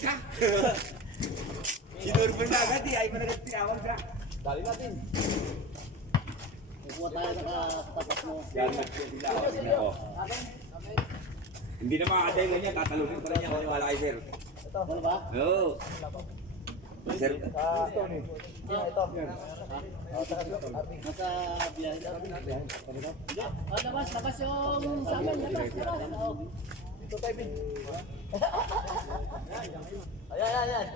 ka. Sinurban na agad eh, ay managat tinawag ka. Dali natin. Kukuha tayo nakatapat mo. Yan, sila. Hindi na makakadayo niya, tatalunin pa rin niya kung wala kay sir. Ito. Ano ba? Oo. Sir. Ito. Nasa biyahe natin. Labas yung saman. Labas. Ito tayo, Bin. Ayan.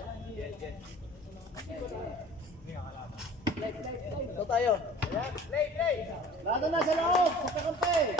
Ito tayo. Play. Lado na sa loob. Sa kampe.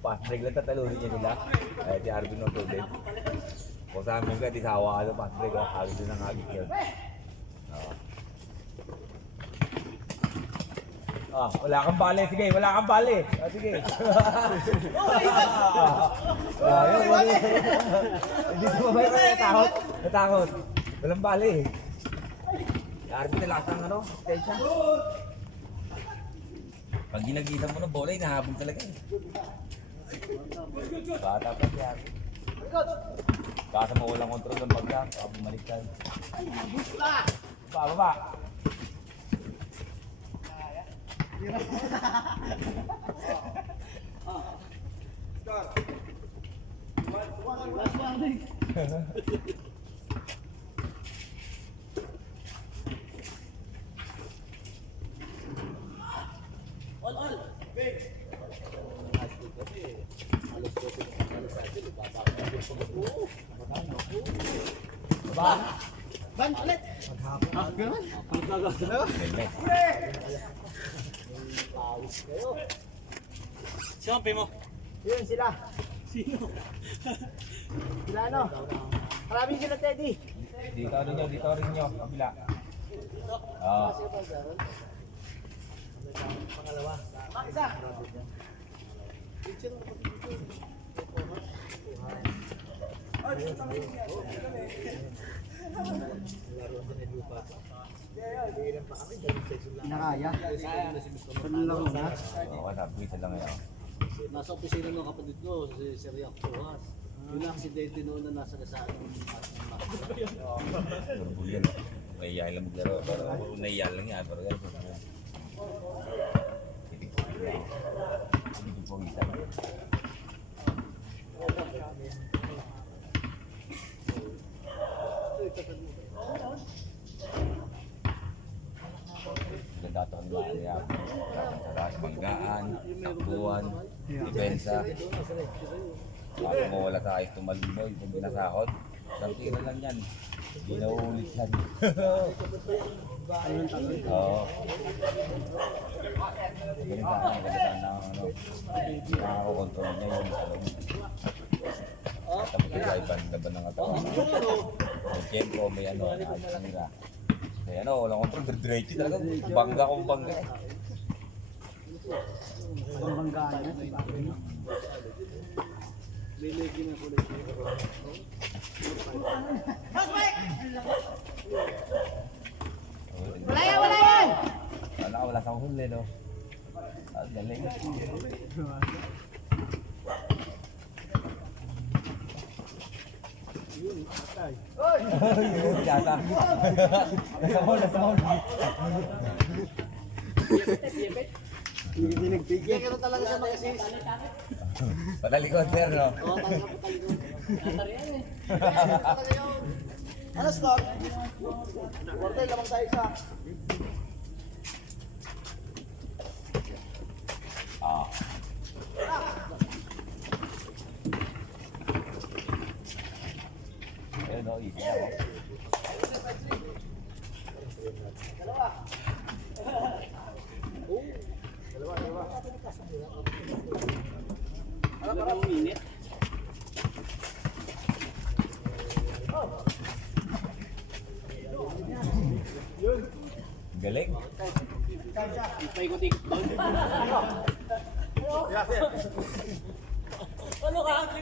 Patrick lang tatalunin niya nila. Ay, si Arvin ng tubig. Kung saan mo ka, di sawa ka sa Patrick. Hagis din ang hagis yun. Wala kang bale. Sige, wala kang bale. Sige. Hindi sumabay ka natakot. Natakot. Walang bale. Si Arvin nalakas ng ano, tension. Pag ginagisa mo ng bola, hinahabol talaga eh. Bata pa siya. Kasa mo walang kontrol ng bagya, bumalik ka. Baba. All. Ban ulit. Sino mo? Yun sila. Sino? Sila ano? Maraming sila, Teddy. Dito rin nyo, kabila. Pangalawa. Isa. Nakaya? Panulong na? Oo, sabi lang ngayon. Nasa opisina ng kapatid ko, si Sir Yak Puhas. Yun ang aksidente noon na nasa kasaan ng Turbulyan. Naiyahan lang maglaro. Naiyahan lang yan. Pero ganito. Hindi ko pong isa. Ganda ito ang mga sarap, manggaan, takbuhan, depensa. Para mo wala sa ayos tumaluboy kung binasahod. Isang tira lang yan. Hindi na uulit yan. Oo. Ganun sana ano. Nakakakontrol niya yung salong. Tapos yung iPad laban ng katawan. May tempo, may ano, ayos nila. Kaya ano, walang control, diretso talaga. Bangga kung bangga. Ang banggaan na. Liligi na kulit. Wala yan! Wala sa huli, no? Galing. Oy! Yata. Nasa huli. Hindi nagbigay. Kaya talaga siya mag-assist. Patalikod, sir, no? Oo, talaga patalikod. Ano score? Quarter, lamang tayo isa. Ayun, no? Easy na, no? Dalawang minute. Galing. Paikot-ikot doon. Ano ka? Ano.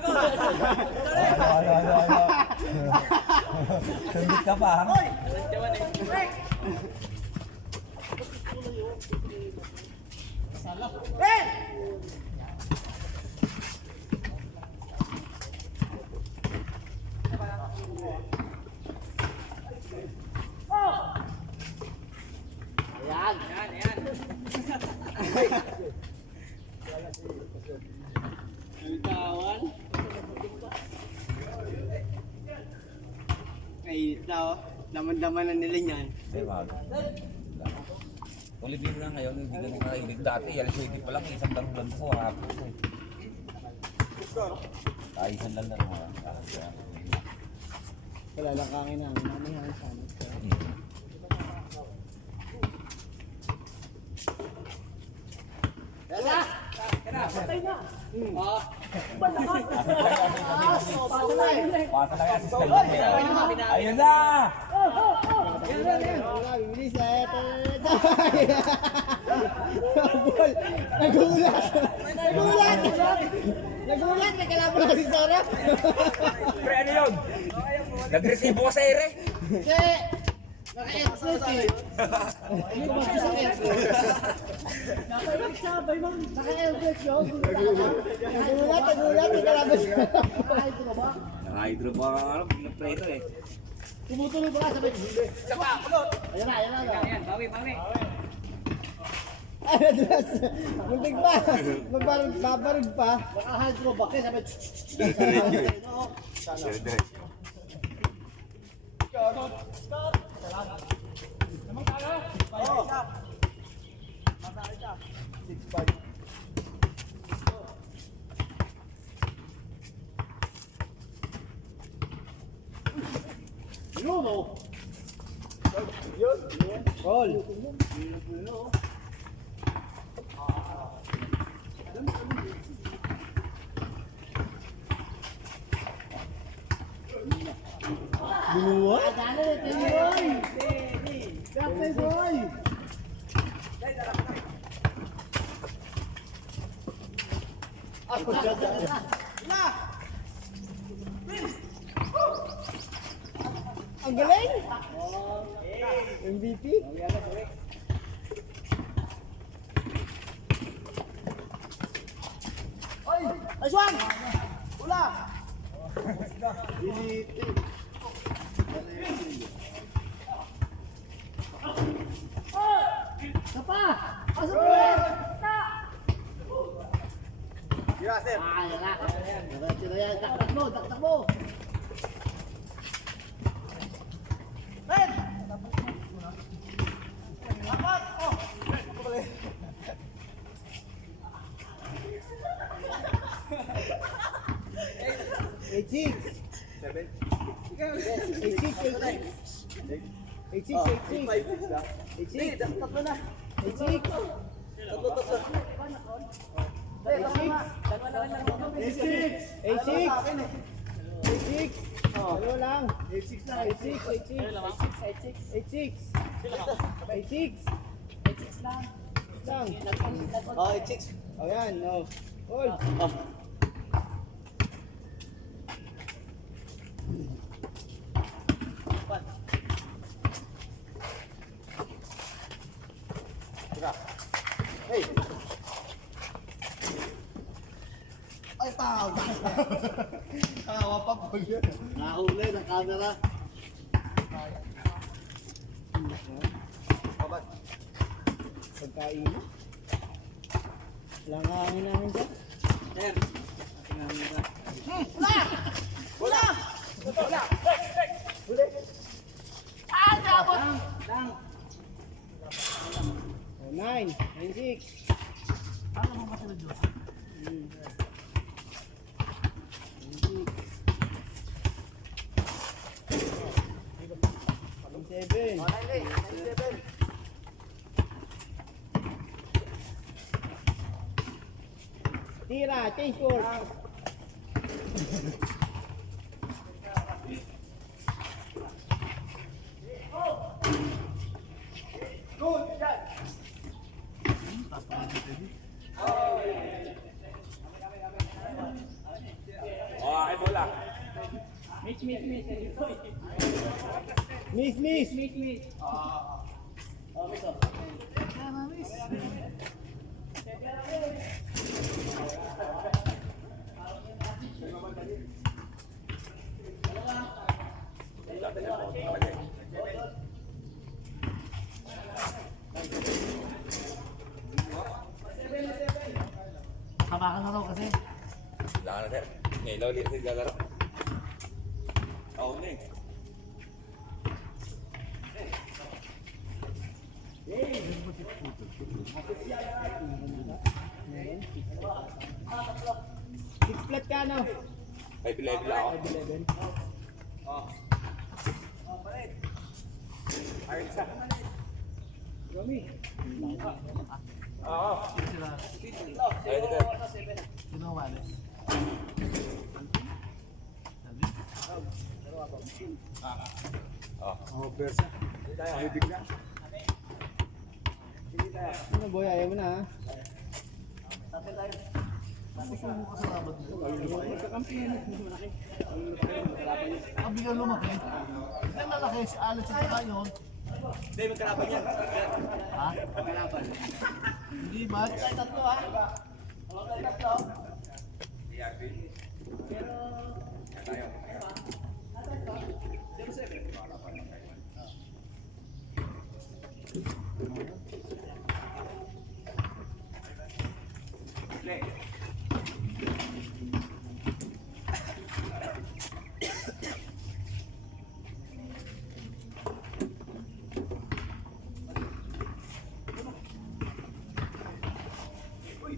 Sundit ka pa. Kawan. Mainit na oh. Daman-daman na nila yan. Hindi, mahal. Olivin na ngayon, hindi na nakailig dati. Alas 7 pa lang, isang lang ko. Hapos eh. Kaisan lang na naman. Wala lang kangin na. Mami hangin sa amin. Wala! Patay na! Pasa lang yung assistant ko. Ayun na! Bilis eh! Bol! Nagulat! Nagulat! Nagulat! Nagkalaban na si Sarah! Pre, ano yun? Nag-resibo ka sa ere? Kasi! Naka-exit eh! Hindi ko masasakit. Naka-exit yun! Nagulat! Nagulat! Nagkalaban si Sarah! Naka-hydro ba ka ano? Pinag-preto eh. Tumutuloy ba ka sabay huli? Ayan na, ayan na. Ayan, bawi. Ay, nadulas. Muntik pa. Babarag pa. Naka-hydro ba kayo sabay Gol. Bunuwa? Adana na boy. Kapten boy. Ako jaga. Ang galing! MVP? Ay! Nice one! Ula! Diliti! Sapa! Asa po yan? Yan na! Diretso na yan! Daktak mo! Ben! Apat! Oh! Ako pala eh. Eight six. 86 lang. Oh, 86. Oh, yan. No. Hold. Hey. Ay, pao. Kawa pa po yun. Nahuli ng camera. Pagkain. Walang hangin namin dyan. Sir. Ating hangin na. Wala! Wala! Wala! Huli! Ah! Tapos! Lang! 9, 96. Ano mo masunod doon? 97. 97. Tira, change course. Go! Miss. Habakan na raw kasi. Wala na sir. Ngayon ulit sa galaro. Oo na eh. Six flat ka, no? Ay, bilay-bilay ako. 11. Sila. Ay, dito. Sino umalis? Oh, persa. Ay, bigla. Ano, boy? Ayaw mo na, ha? Gusto mo ka sa laban mo? Magkakampihan. Ang bigyan lumaki. Hindi lalaki. Si Alex yung saka yun. Hindi, magkarapan yan. Ha? Hindi ba? Ay, tatlo ha? Ay, tatlo.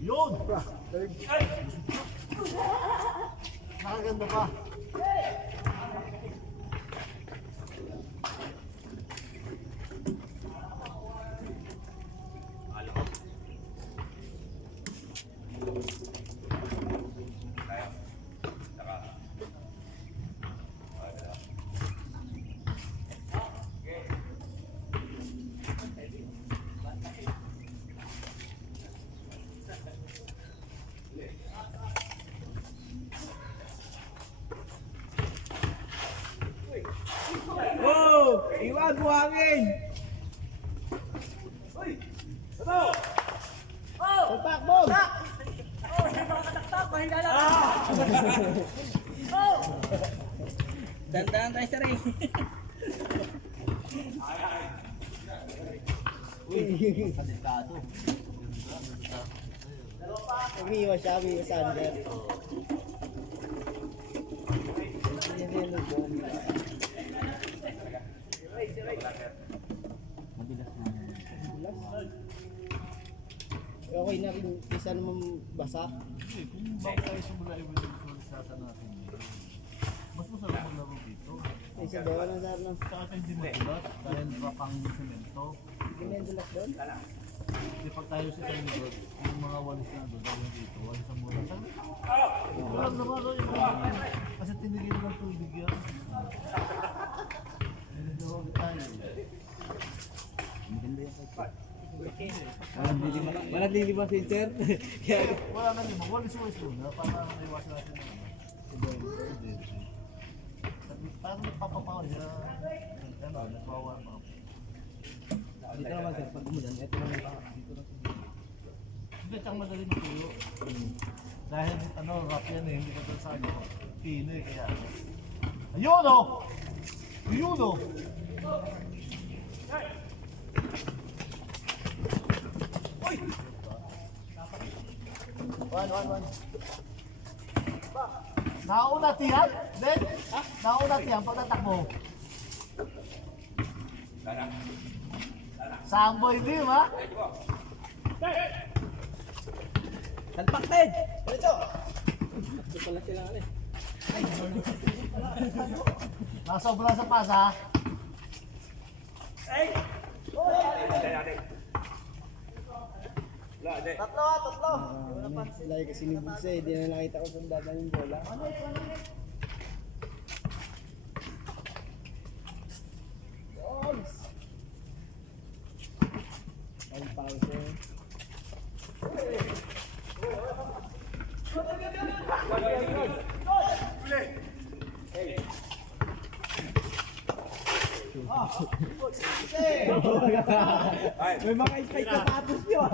Yun! Nakaganda pa. Oh! Iwan, buhangin! Tapak, Bob! Dandan tayo sa rin. Umiiwas siya, umiiwas sa under. Okay na rin, isa naman basa. Hindi, kung bago tayo simula yung visualisation natin mas masarap maglaro dito. Isa daw, walang sarap ng Tsaka tayo hindi magulat dahil drop ang semento. ginendulas doon. Hindi pag tayo sa tayo doon, yung mga walis na doon, dahil dito, walis ang mura. Sabi, walang naman yung mga kasi tinigil ng tubig yan. Tinigil tayo. Walang lilibang si sir. Wala na din, walis-walis muna para maiwasan natin ng parang nagpapapaw niya. Ano, nagpapaw pa. Dito naman sir, pag umulan, ito naman dito na. Hindi, tsaka madali matuyo. Dahil ano, rap yan eh, hindi ka sa ano, pino eh, kaya. Ayun o! Ayun o! One. Nauna tiyan? Then, nauna tiyan pag natakbo. Samboy din ha? Talpak din! Dito! Ito pala sila ano eh. Nasobra sa pas ha? Tatlo! Lagi kasi ni Bugsa eh, di na nakita ko kung dadan yung bola. Goals! Ang pause. May mga strike na tapos yun.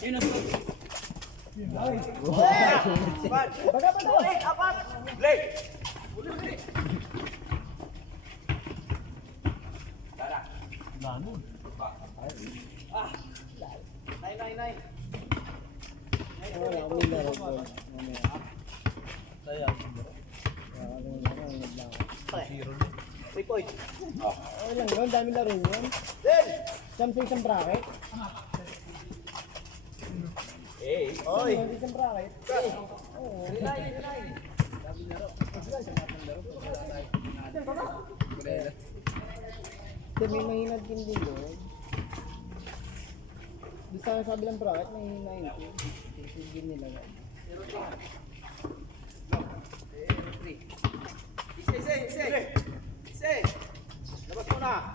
Yun ang Baga ba daw? Nine. Wala akong laro ko. Sayang. Three point. Okay lang yun, dami laro yun. Isang bracket. Oy. Isang bracket. Oo. Kasi may mahinag din din doon. Di sana sabi ng bracket, may hinahin ko. Sige nila nga. Ise. Labas mo na.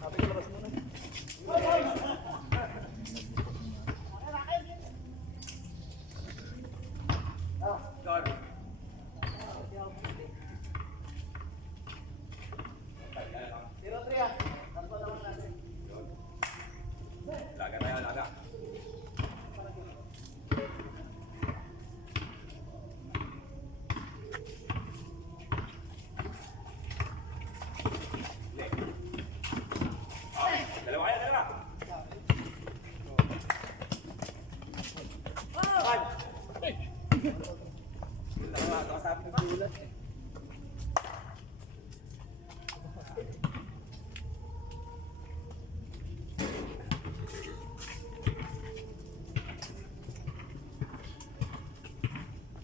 Sabi ko labas mo na.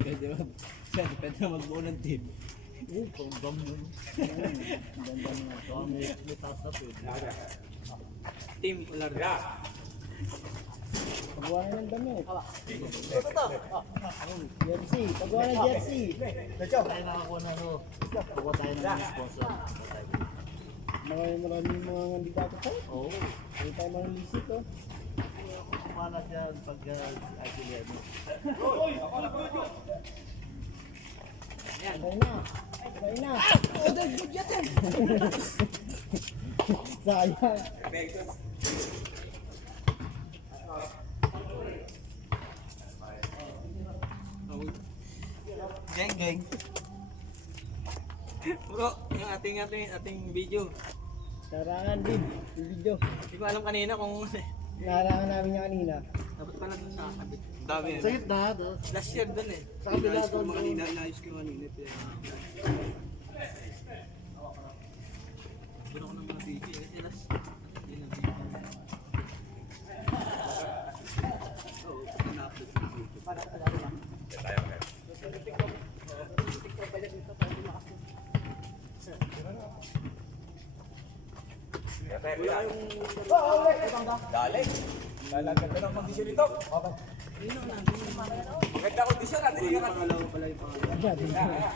Pwede na magbuo ng team. Pang-bam yun. Ganda nga. May tatas eh. Team Ularga. Pagawa na ng damit. Jersey. Pagawa ng jersey. Tayo nakakuha na no. Kuha tayo ng sponsor. Maraming mga kandidato sa'yo. Oo. Hindi tayo manalisip oh. Kumana dyan pag Aguilera. Sabay na. Sayang. Geng. Bro, yung ating video. Karangan din. Yung video. Hindi ko alam kanina kung Naharangan namin niya kanina. dapat pala dun sa kabit. Dami Sa gitna, do. Last year dun eh. Sa kabila doon. Naayos ko kanina. Doon ako ng mga video kasi last yun ang video. Oo, na-upload ko yung video. Para sa lang. Dali. Lalagyan ka ng kondisyon ito. Okay. Maganda kondisyon natin. Hindi ka Pangalawa pala yung pangalawa.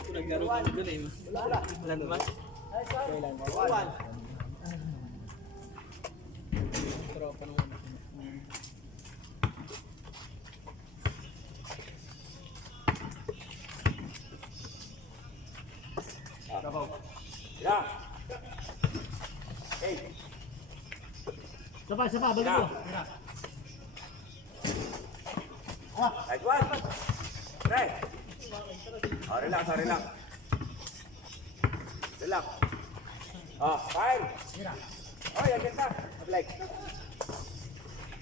Kung naglaro ka na dun eh. Wala naman. Tropa nung ano. Sapa, balik mo. Right one. Right. Oh, relax. Relax. Oh, fine. Oh, yan kita. Like.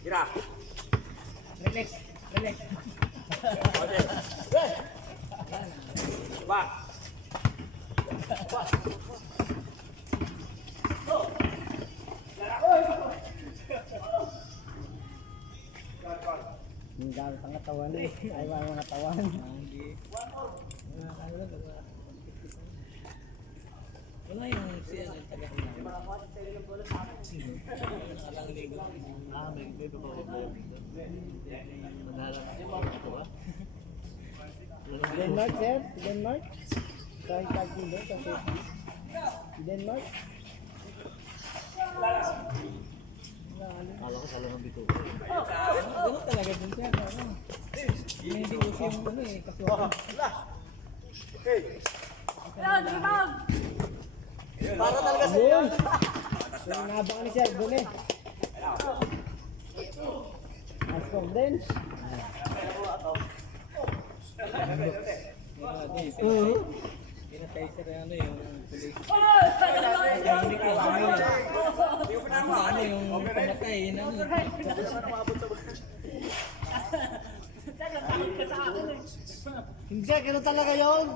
Gira. Relax. Okay. Ba. Yung gamit ang katawan eh. Ay, mga katawan. ba mag-vlog dito? Madalang ako dito ba? Denmark, sir? Denmark? Saan tag mo doon sa safety? Denmark? Kala ko sa lang dito. Ganun talaga din siya. Hindi ko siya yung ano eh. Kasuhan. Para talaga sa iyo. So, nabang ni Sir doon eh. As conference. Pinatay sir ano yung pulis. Hindi ko ano yung pamatay. Yun ano. Hindi, gano'n talaga yun.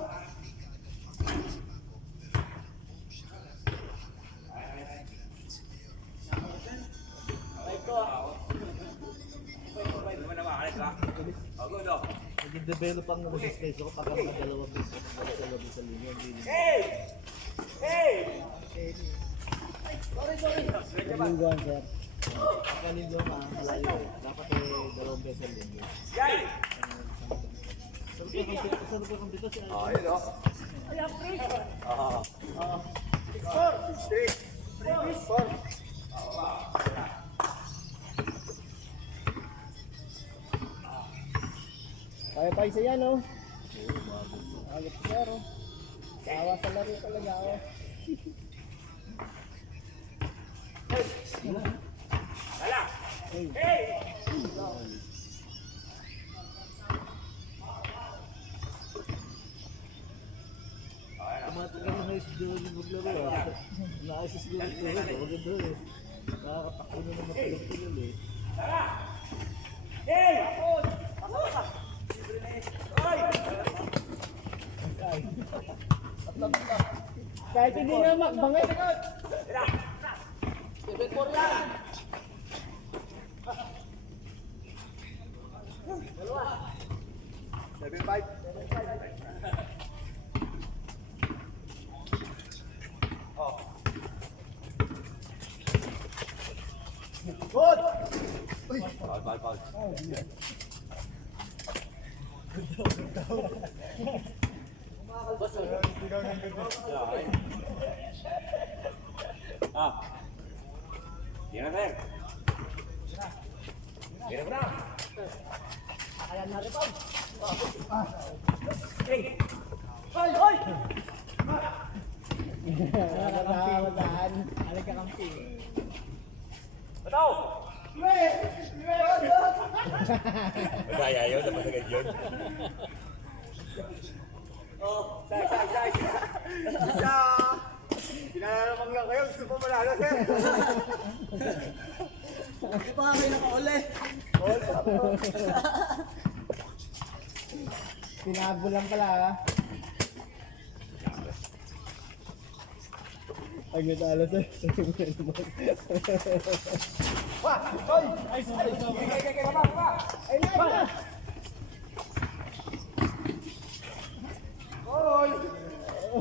Nag-develop ang resistance ko pagka mga dalawang beses ako sa lobby sa linya. Lingguan sir. Pagkalilo nga, malayo eh. Dapat eh, dalawang beses sa linya. Saan ko kung dito si Alvin? Kaya pa isa yan oh. Agad sir oh. Tawa sa laro talaga oh. Tumatagal na si Joey maglaro ah. Na-assist ko ito eh. Maganda eh. Nakakatakbo na naman tagal-tagal eh. Kahit hindi na makbangay. Bal. Yan na, sir. Yan na. Nakakamadaan. Alag ka kampi. Madaya yun, dapat agad yun. Isa! Pinalamang lang kayo, gusto pa malalo, sir. Hindi pa nga kayo nakauli. Pinabo lang pala ha. Ang natalo sir. Ay na!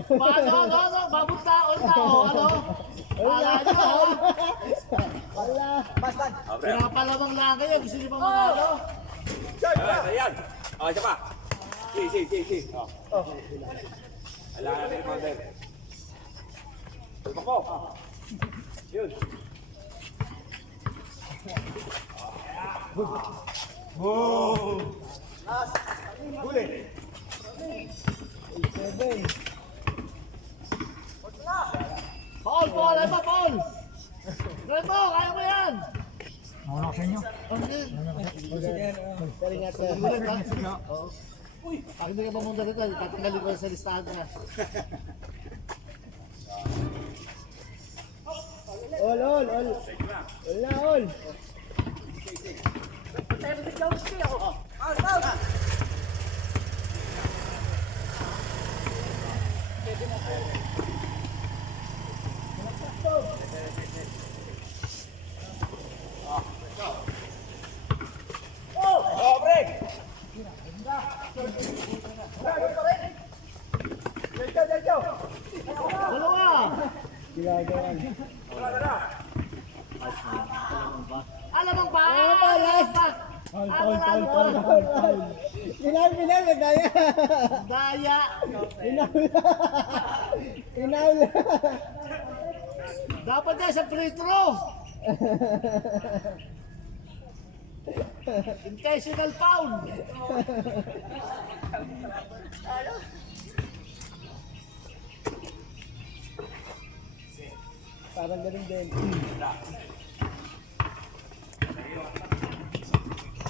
Ano? Babutaon na o ano? Wala! Wala! Pinapalamang lang kayo. Gusto niyo bang manalo? Ayan. Isa pa. Si. Alam natin yung model. Tulpa ko. Yun. Huli! Paul! Ano ba, Paul? Remo, kaya mo yan! Galing nga sir. Bakit hindi ka pumunta dito? Tatanggalin ko sa listahan na. All. All na all. Dalawa! Ginagawan. Alamang ba? Ano ba, last? Final, daya. Daya. Final. Dapat yan sa free throw. Intentional foul. Parang ganun din.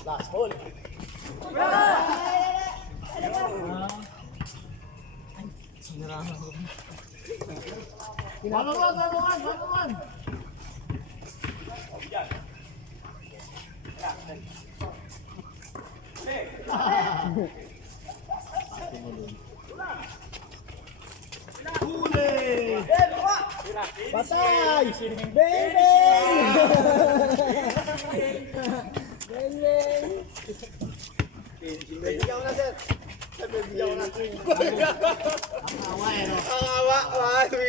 Last ball. One. Huli! Patay! Bang, bang! Bang, bang! Bigyan ko na, sir. Bigyan ko na. Ang awa eh, no? Ang awa.